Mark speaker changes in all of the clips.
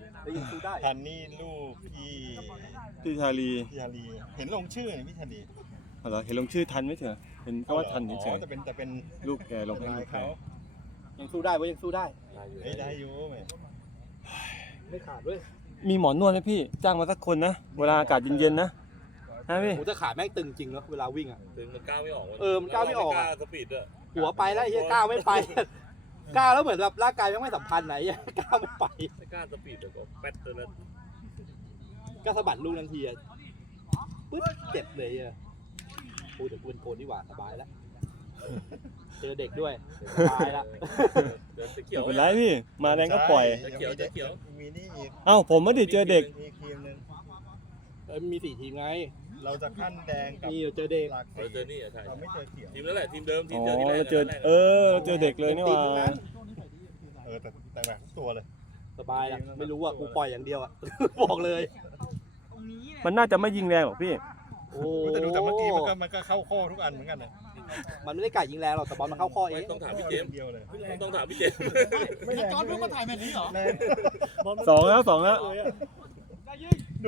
Speaker 1: แล้วยังสู้ได้
Speaker 2: ทันนี่ลูก
Speaker 3: พี่ชาลี
Speaker 2: พี่ชาลีเห็นลงชื่อนี่พี่ชาลี
Speaker 3: เหรอเห็นลงชื่อทันไหมเถอะเห็นก็ว่าทันเฉย
Speaker 2: แต่เป็น
Speaker 3: ๆลูกแกลงให้ลูกแก
Speaker 2: เขา
Speaker 1: ยังสู้ได้เว้ยยังสู้ได้
Speaker 2: ได้อยู่ไหม
Speaker 1: ไม่ขาดเว้ย
Speaker 3: มีหมอนวดไหมพี่จ้างมาสักคนนะเวลาอากาศเย็นๆนะพี่
Speaker 1: โหจะขาแม่งตึงจริงเนาะเวลาวิ่งอ่ะ
Speaker 4: ถึงมันก้าวไม่ออก
Speaker 1: มันก้าวไม่ออก
Speaker 4: กล้าสปีดด้วย
Speaker 1: หัวไปแล้วไอ้เหี้ยก้าวไม่ไปก้าวแล้วเหมือนแบบร่างกายยังไม่สัมพันธ์ไหนก้าวไม่ไป
Speaker 4: ไม่กล้าสปีดแต่ก็แป๊ดตัวนั้น
Speaker 1: ก็สะบัดลูกทันทีอ่ะปึ๊บเจ็บเลยอ่ะพูดถึงปืนโกนดีกว่าสบายแล้วเจอเด็กด้วยสบายแล้ว
Speaker 4: เดินเขียว
Speaker 3: เป็นไรพี่มาแรงก็ปล่อย
Speaker 2: มีนี่อีก
Speaker 3: เอ้าผมไม่ได้เจอเด็ก
Speaker 2: มีทีมนึง
Speaker 1: มี4 ทีมไง
Speaker 2: เราจะขั้นแดงกับ
Speaker 1: นี่เจอเด็ก
Speaker 2: หลัก
Speaker 4: เจอนี่ใช่
Speaker 2: เราไม่เจอเขียว
Speaker 4: ทีมนั่นแหละทีมเดิมที
Speaker 3: อ๋
Speaker 4: ม
Speaker 3: อ
Speaker 4: เจอที่แรก
Speaker 3: เราเจอเราเจอเด็กเลยนี่หว่า
Speaker 2: แต่แบบทุกตัวเลย
Speaker 1: สบายแล้วไม่รู้อ่ะกูปล่อยอย่างเดียวอ่ะ บอกเลย
Speaker 3: มันน่าจะไม่ยิงแรงหรอกพี่
Speaker 1: โอ้
Speaker 2: แต่ดูแต่เมื่อกี้มันก็เข้าข้อทุกอันเหมือนกันเลย
Speaker 1: มันไม่ได้ไก่ยิงแรงหรอกแต่บอลมันเข้าข้อเอ
Speaker 4: ไม่
Speaker 1: ง
Speaker 4: ต้องถามพี่เจมส์
Speaker 2: เดียวเลย
Speaker 4: ต้องถามพี่เจมส์
Speaker 5: จอร์จเพิ่งมาถ่ายแมตช์นี้เหรอ
Speaker 3: สองแล้ว
Speaker 2: ดู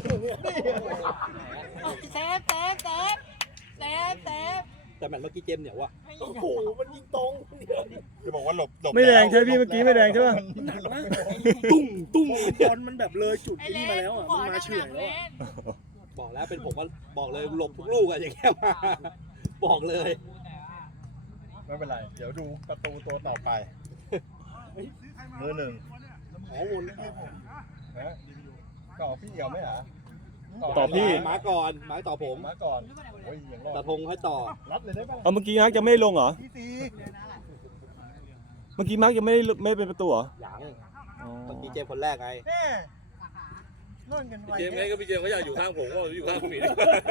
Speaker 5: เซฟเซฟ
Speaker 1: แต่แมตช์เมื่อกี้เจมส์เนี่ยว่ะ
Speaker 5: โอ้โหมันยิงตรง
Speaker 2: จะบอกว่าหลบ
Speaker 3: ไม่แรงใช่พี่เมื่อกี้ไม่แรงใช่ป่ะ
Speaker 1: ตุ้งตุ้ง
Speaker 5: บอลมันแบบเลยจุดที่นี่มาแล้วอ่ะมันมาเฉื่อยแล้ว
Speaker 1: บอกแล้วเป็นผมก็บอกเลยหลบทุกลูกอะอย่างเงี้ยมาบอกเลย
Speaker 2: ไม่เป็นไร เดี๋ยวดูประตูตัวต่อไปมือหนึ่ง
Speaker 1: อ๋อวน
Speaker 2: นะต่อพี่เหี่ยวไหมฮะ
Speaker 3: ต่อพี่
Speaker 1: มาก่อนมาต่อผม
Speaker 2: มาก่อนโอ้ยอย่างรอ
Speaker 1: ตะ
Speaker 2: ด
Speaker 1: ธงให้ต่อ
Speaker 2: รับเลยได้ป่ะ
Speaker 3: เอาเมื่อกี้มาร์กจะไม่ลงเหรอ
Speaker 2: พี่ตี
Speaker 3: เมื่อกี้มาร์กยังไม่เป็นประตูเหรอ
Speaker 1: อย่าง
Speaker 3: อ๋อ
Speaker 1: เมื่อกี้เจมส์คนแรกไง
Speaker 2: แม่นอนกันไว
Speaker 4: พี่เจมส์ไงก็พี่เจมส์เขาอยากอยู่ข้างผมก็อยู่ข้างผมอีก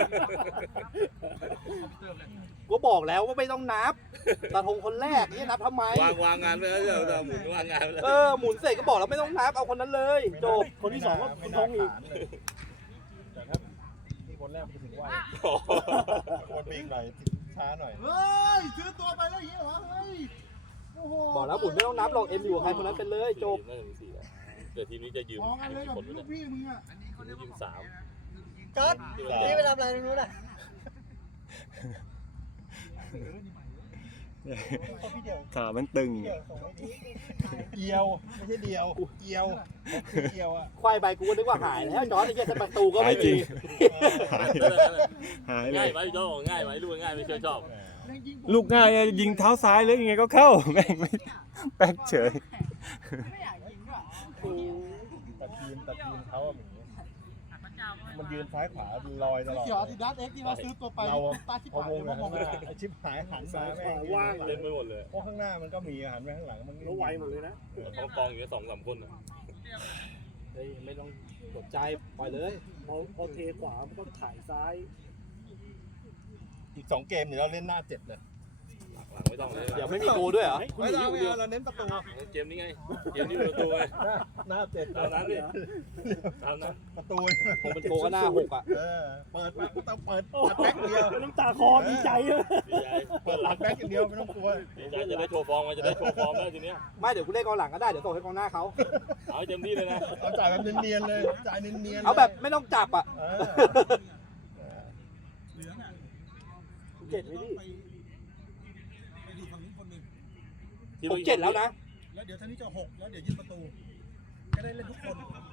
Speaker 1: ก็บอกแล้วว่าไม่ต้องนับตะธงคนแรกนี่นับทำไม
Speaker 4: วางงานไปแล้วจะหมุนวางงานไปแล้ว
Speaker 1: หมุนเสร็จก็บอกแล้วไม่ต้องนับเอาคนนั้นเลยจบ
Speaker 5: คนที่สองก็คุณทงอีก
Speaker 2: แต่ถ้ามีคนแรกมันจะถึงไวคนปีกหน่อยช้าหน่อย
Speaker 5: เฮ้ยซื้อตัวไปแล้วอย่างนี้เหรอเฮ้ยโอ้โห
Speaker 1: บอกแล้วหมุนไม่ต้องนับหรอกเอ็มอยู่กับใครคนนั้นเป็นเลยจบ
Speaker 4: น่าจะมี4แล้วเดี๋ยวทีมนี้จะยืม
Speaker 5: มองกันเลย
Speaker 4: กี่
Speaker 5: แบ
Speaker 4: ค
Speaker 5: บ
Speaker 4: น
Speaker 5: ลู
Speaker 4: วะ
Speaker 5: ก
Speaker 4: เนี่ย
Speaker 5: พี่มึงอ่ะ
Speaker 4: ยืม3
Speaker 5: จอร์จนี่ไปทำอะไรตรงนู้นอ่ะ
Speaker 2: พี่เดียว
Speaker 3: ขามันตึง
Speaker 2: เดียวไม่ใช่เดียวเดียวเดียวอ่ะ
Speaker 1: ควายใบกูก็นึกว่าหายแล้วจอร์จไอ้เหี้ยประตูก็ไม่
Speaker 3: หายจริ
Speaker 1: มี
Speaker 3: ง หายเล
Speaker 4: ง่าย
Speaker 3: ย
Speaker 4: ไหมพี่โจ้ง่ายไหมลูกง่ายไม่ชอบ
Speaker 3: ลูกง่ายอะยิงเท้าซ้ายเลยยังไงก็เข้าแม่งไม่แป๊กเฉย
Speaker 2: แต่ทีมเขาอะมันยืนซ้ายขวาลอยตลอด
Speaker 5: เขียวอาดิดาสเอ็กซ์ที่เราซื้อตัวไป
Speaker 2: เรา
Speaker 5: ตาชิบ
Speaker 2: พอ
Speaker 5: หายว
Speaker 2: ง
Speaker 5: เลย
Speaker 2: ไป
Speaker 5: มอง
Speaker 2: ข้างหน้าไอชิปหายหันมาแม่ง
Speaker 5: ว่าง
Speaker 4: เต็มไปหมดเลย
Speaker 2: เพราะข้างหน้ามันก็มีหันไปข้างหลังมัน
Speaker 5: แล้วไวหมดเลยนะ
Speaker 4: เขากองอยู่2-3 คนอ่ะ
Speaker 1: เฮ้ยไม่ต้องสนใจปล่อยเลย
Speaker 5: พอเทขวามันก็ถ่ายซ้าย
Speaker 2: อีก2เกมเดี๋ยวเราเล่นหน้า7เลย
Speaker 4: หลังไม่ต้องเลย
Speaker 1: เดี๋ยวไม่มีโกด้วยเหรอ
Speaker 2: ไม่เอาเราเน้นประตู
Speaker 4: เกมนี้ไงเกมนี้ประตูไง
Speaker 2: หน้า7
Speaker 4: ตามนั้นดิตามนั้น
Speaker 2: ประตู
Speaker 1: คงเป็นโกก็หน้าหกอ่ะ
Speaker 2: เปิดมาต้องเปิดแบ็คเดียว
Speaker 5: น้ำตาคอดีใจเลย
Speaker 4: ดีใจ
Speaker 2: เปิดหลังแบ็คอย่างเดียวไม่ต้องกลัว
Speaker 4: ดีใจจะได้โชว์ฟอร์มมันจะได้โชว์ฟอร์มแล้วทีเนี้ย
Speaker 1: ไม่เดี๋ยวกูเล่นกองหลังก็ได้เดี๋ยวส่งให้กองหน้าเขา
Speaker 4: เอาให้เต็มที่เลยนะ
Speaker 2: เอาจ่ายแบบเนียนๆเลยจ่ายเนียนๆ
Speaker 1: เอาแบบไม่ต้องจับอ่ะ
Speaker 5: เจ็ดเลยพี่
Speaker 1: ผม7แล้วนะ
Speaker 5: แล้วเดี๋ยวท่านี้จะ6แล้วเดี๋ยวยิงประตูก็ได้เล่นทุกคน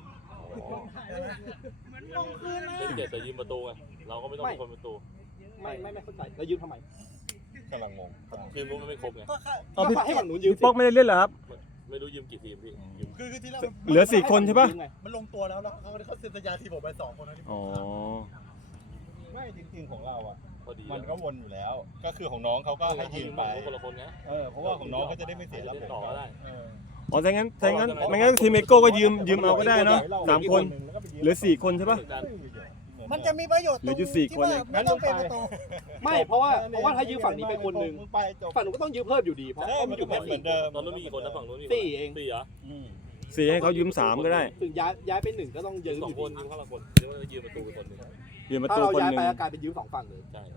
Speaker 4: เป็น7แต่ยืมประตูไงเราก็ไม่ต้องเป็นคนประตู
Speaker 1: ไม่เข้าใจแล้วยืมทำไม
Speaker 2: กำลังงง
Speaker 4: ทีมนู้นมันไม่ครบไง
Speaker 3: เอาพี่
Speaker 1: ก็ให้ฝั่งนู้นยืม
Speaker 3: พี่ป๊อกไม่ได้เล่นเหรอครับ
Speaker 4: ไม่รู้ยืมกี่ทีมพี่ยืม
Speaker 5: คือที่เรา
Speaker 3: เหลือ4 คนใช่ปะ
Speaker 5: มันลงตัวแล้วเขาเซ็นสัญญาทีผมไป2 คนนะ
Speaker 3: อ๋อ
Speaker 2: ไม่จริงๆของเราอ่ะ
Speaker 4: พอดี
Speaker 2: มันก็วนอยู่แล้ว ก็คือของน้องเขาก็ให้ยืมไป
Speaker 4: คนละคนไง
Speaker 2: เพราะว่าของน้องเขาจะได้ไม่เสียระบบ
Speaker 4: ต่อก็ได้
Speaker 3: อ๋อถ้างั้นไม่งั้นทีมเอโก้ก็ยืมเอาก็ได้เนาะ3 คนเหลือ4 คนใช่ปะ
Speaker 5: มันจะมีประโยชน์
Speaker 3: เหลืออยู่4 คนเอง
Speaker 5: ไม่ต้องเป็นประตู
Speaker 1: ไม่เพราะว่าถ้ายืมฝั่งนี้ไปคนหนึ่ง
Speaker 2: ไปจบ
Speaker 1: ฝั่งนู้นก็ต้องยืมเพิ่มอยู่ดีเพราะ
Speaker 2: มันก็เหมือนเดิม
Speaker 4: ตอนนั้นมีกี่คนนะฝั่งนู้นมี
Speaker 1: 4เอง
Speaker 4: 4เหรอ
Speaker 3: 4ให้เขายืม3ก็ได้
Speaker 1: ถึงย้ายไป1ก็ต้องยืม
Speaker 4: 2
Speaker 1: อยู่
Speaker 4: คน
Speaker 1: ดี
Speaker 4: ยืมคนละคนหรือว่ายืมประตูคนหนึ่ง
Speaker 3: ยืมประ
Speaker 1: ถ้า
Speaker 3: ตู
Speaker 1: เรา
Speaker 3: คน
Speaker 1: ย้าย
Speaker 3: หนึ่
Speaker 1: ไป
Speaker 3: ง
Speaker 1: กลายเป็นยืม2ฝั่งเลย
Speaker 4: ใช่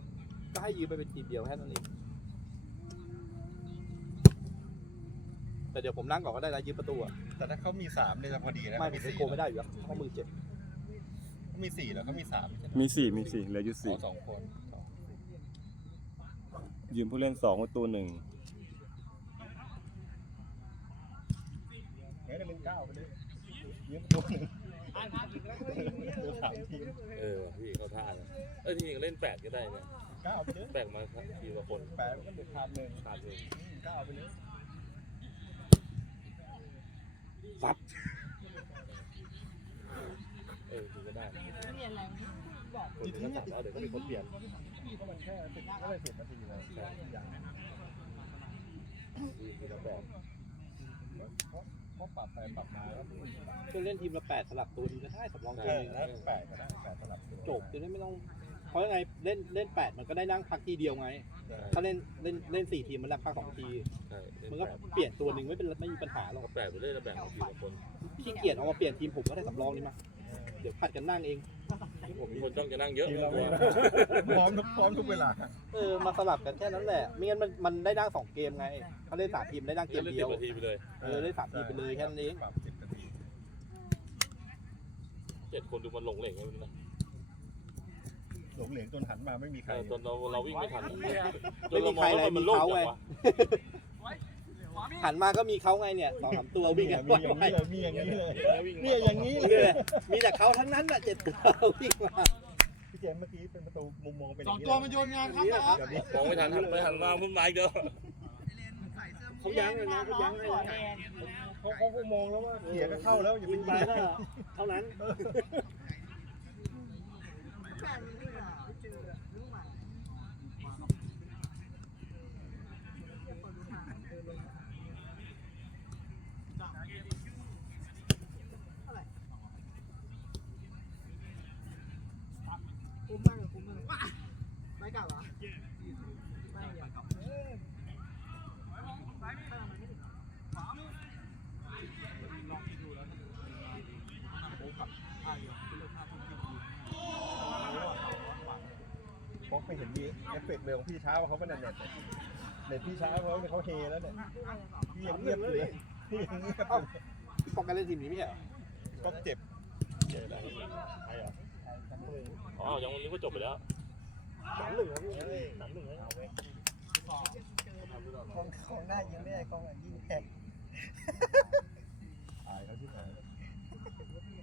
Speaker 1: ก็ให้ยืมไปเป็นทีมเดียวแค่นั้นเองแต่เดี๋ยวผมนั่งก่อนก็ได้นะยืมประตูอ่ะ
Speaker 2: แต่ถ้าเขามี3เนี่ยจะพอดีนะ
Speaker 1: ไม่ผมโกงไม่ได้อยู่แล้วเพราะมือเจ็บ
Speaker 2: เขามี4แล้วเขามี3
Speaker 3: มี4เหลืออยู่
Speaker 2: สองคน
Speaker 3: 4ยืมผู้เล่น2ประตู1
Speaker 2: งั้นก็เล่น9ไปเลยยืมตัวหนึ่งเดี๋ยว3 ทีม
Speaker 4: พี่เขาท่าเลยที่จริงเล่น8ก็ได้เนี่ย
Speaker 2: 9ไปเลย
Speaker 4: แบ่งมาทีละคน
Speaker 2: 8มันก็เด็ดขาด1
Speaker 4: ขาดเลย
Speaker 2: 9ไปเลย
Speaker 1: ซับ
Speaker 4: จริงก็ได้คนถึงก็ตัดแล้วเดี๋ยวก็มีคนเปลี่ยน
Speaker 2: ก็มันแค่10ก็เลย10 นาทีเลยอย่าง
Speaker 4: ทีละแบบ
Speaker 2: เพราะปรับไปปรับมาแล้ว
Speaker 1: ก็เล่นทีมละ8สลับตัวดีก็ได้สำรองตัวนึง
Speaker 2: แล้ว8ก็ได้8สลับ
Speaker 1: จบจะได้ไม่ต้องเพราะยังไงเล่น8มันก็ได้นั่งพักทีเดียวไงถ้าเล่น4 ทีมมันนั่งพัก2 ที
Speaker 4: ใช่
Speaker 1: มันก็เปลี่ยนตัวหนึ่งไม่มีปัญหาหรอก
Speaker 4: 8ไปเรื่อยแล้วแบ่งทีละคน
Speaker 1: ขี้เกียจเอามาเปลี่ยนทีมผมก็ได้สำรองนี่มาเดี๋ยวผัดกันนั่งเอง
Speaker 4: ผมมีคนต้องจะนั่งเยอะ
Speaker 2: ทีมเราไม่พร้อมทุกเวลา
Speaker 1: มาสลับกันแค่นั้นแหละไม่งั้นมันได้นั่ง2 เกมไงเขาเล่น3 ทีมได้นั่งเกม
Speaker 4: เล่น
Speaker 1: เดียว
Speaker 4: 10 นาทีไปเลย
Speaker 1: เล่น3 ทีมไปเลยแค่นั้นเอง
Speaker 2: ปรับ10 นาที
Speaker 4: 7 คนดูมันหลงเหลงกันนะ
Speaker 2: หลงเหลงจนหันมาไม่มีใคร
Speaker 4: จนเราวิ่งไม่ทัน
Speaker 1: ไม่มีใครเลยมีเขาไงหันมาก็มีเขาไงเนี่ย2-3 ตัววิ่งกัน
Speaker 2: มีอย่างนี้เลยเนี่ยอย่างนี้เลย
Speaker 1: มีแต่เขาทั้งนั้นน่ะ7 ตัววิ่งมา
Speaker 2: พี่เจมเมื่อกี้เป็นประตูมุมมองเป็นอ
Speaker 5: สอย่าง
Speaker 2: งนี้
Speaker 5: ตัวมันโยนงานครับนะครับ
Speaker 4: มองไม่ทันหันมาพุ่มไม้เด้อ
Speaker 1: เขายั้งเลยนะเขายั้งเลยนะ
Speaker 2: เขาคงมองแล้วว่าเขี่ยก็เข้าแล้วอย่าไป
Speaker 1: ยิงไปก็เท่านั้น
Speaker 6: คุ้มมากเลยคุ้มมากไม่กลับเหรอไม่อยากกลับ
Speaker 2: เพราะไปเห็นมีเอฟเฟกต์เลยของพี่เช้าเขาก็เน็ตพี่เช้าเขาเฮแล้วเนี่ยพี่ยังเงียบอยู่เลยพี่ยังเงียบอยู่
Speaker 1: ป้องกันเล่นทีมนี้ไม่ใช่เหรอ
Speaker 2: ก็เจ็บอะไรใครอ่ะ
Speaker 4: ยังวันนี้ก็จบไปแล้ว
Speaker 6: ของหน้ายิงไม่ได้กองหลังยิงแตก